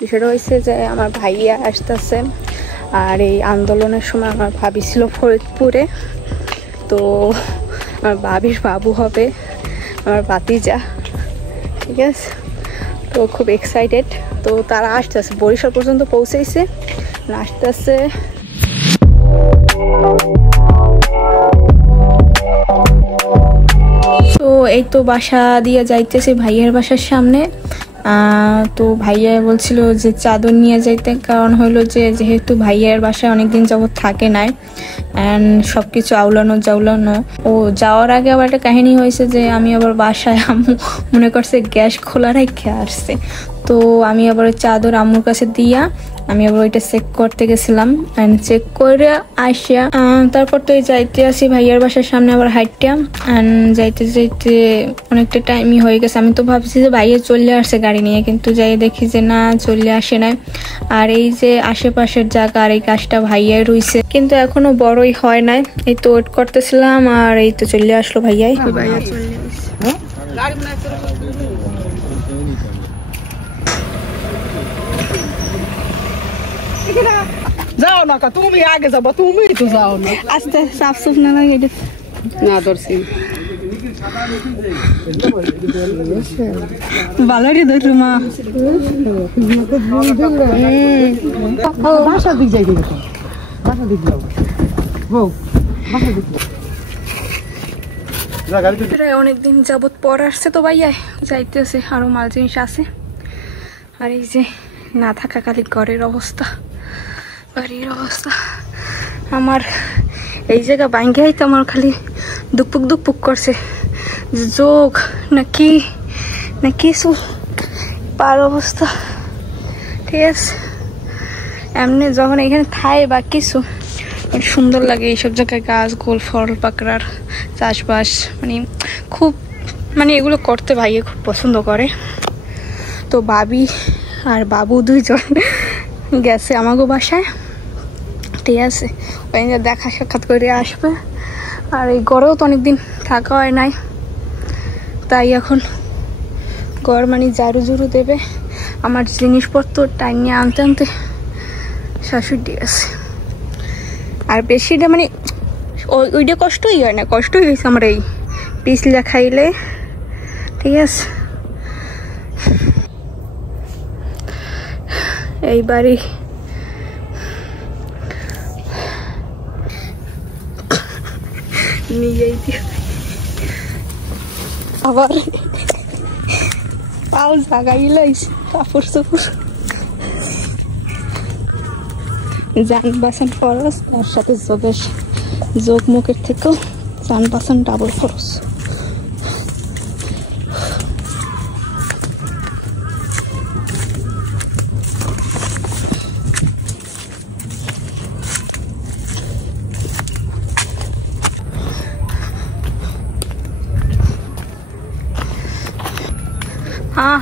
বিষয়টা হয়েছে যে আমার ভাইয়া আসতেছে, আর এই আন্দোলনের সময় আমার ভাবি ছিল ফরিদপুরে, তো আমার ভাবির বাবু হবে আমার ভাতিজা, ঠিক আছে। তো খুব এক্সাইটেড, তো তারা আসতেছে, বরিশাল পর্যন্ত পৌঁছেছে, আসতেছে। তো এই তো বাসা দিয়ে যাইতেছি ভাইয়ের বাসার সামনে। তো ভাইয়া বলছিল যে চাদর নিয়ে যাইতে, কারণ হলো যে যেহেতু ভাইয়ার বাসায় অনেকদিন যাবত থাকে নাই, অ্যান্ড সবকিছু আউলানো। ও যাওয়ার আগে আবার একটা কাহিনী হয়েছে যে আমি আবার বাসায় আম্মু মনে করছে গ্যাস খোলা রেখে আসছে, তো আমি আবার ওই চাদর আম্মুর কাছে দিয়া আমি আবার ওইটা চেক করতে গেছিলাম, অ্যান্ড চেক করে আসিয়া তারপর তো যাইতে আসি ভাইয়ার বাসার সামনে আবার হাইটটা, অ্যান্ড যাইতে অনেকটা টাইমই হয়ে গেছে। আমি তো ভাবছি যে ভাইয়া চলে আসছে গাড়ি নিয়ে, কিন্তু যাই দেখি যে না, চলে আসে নাই। আর এই যে আশেপাশের জায়গা আর এই গাছটা ভাইয়াই রইছে, কিন্তু এখনো বড়ই হয় নাই। এই তো ওয়েট করতেছিলাম, আর এই তো চলে আসলো ভাইয়া চলে আসছে। যাও না, তুমি আগে যাবো, তুমি তো যাও না, আস্তে সাফ সুফ না লাগে না ধরছি ভালো রে ধরু মা। বাসার দিক যাই, বাসার দিক যাও, বাসার দিক অনেকদিন যাবত পর আসছে তো ভাইয়া, যাইতেছে, আরো মাল জিনিস আছে। আর এই যে না থাকাকালী ঘরের অবস্থা, বাড়ির অবস্থা, আমার এই জায়গা ভাঙ্গাই তো আমার খালি দুপুক করছে, যোগ নাকি কিছু পার অবস্থা, ঠিক আছে। এমনি যখন এখানে খাই বা কিছু সুন্দর লাগে, এইসব জায়গায় গাছ গোল ফল পাকড়ার চাষবাস, খুব এগুলো করতে ভাইয়ে খুব পছন্দ করে। তো ভাবি আর বাবু দুইজন গেছে আমাগো বাসায়, ঠিক আছে, ওই দেখা সাক্ষাৎ করে আসবে। আর এই ঘরেও তো অনেকদিন থাকা হয় নাই, তাই এখন ঘর ঝাড়ু দেবে। আমার জিনিসপত্র টাইনিয়ে আনতে শাশুড়ি আছে। আর বেশিটা ওইটা কষ্টই হয় না, কষ্টই হয়েছে আমার এই পিছলা খাইলে, ঠিক আছে। এই বাড়ি নিজেই আবার পাও জাগাইলাইস কাপড় চোপড়, যান বাসন খরচ, তার সাথে যোগ মুখের থেকেও যান বাসন ডাবল খরচ।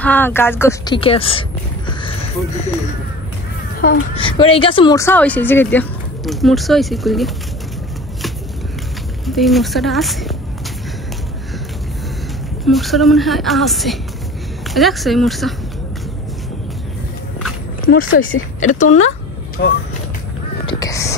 হ্যাঁ গাছ ঠিক আছে। হ্যাঁ এবার এই গাছে মোরসা হয়েছে, যে দিয়া মোরসা হয়েছে কুল দিয়ে, এই মোরসাটা আছে, মোরসাটা মনে হয় আছে, দেখছো এই মোরসা হয়েছে, এটা তোর না, ঠিক আছে।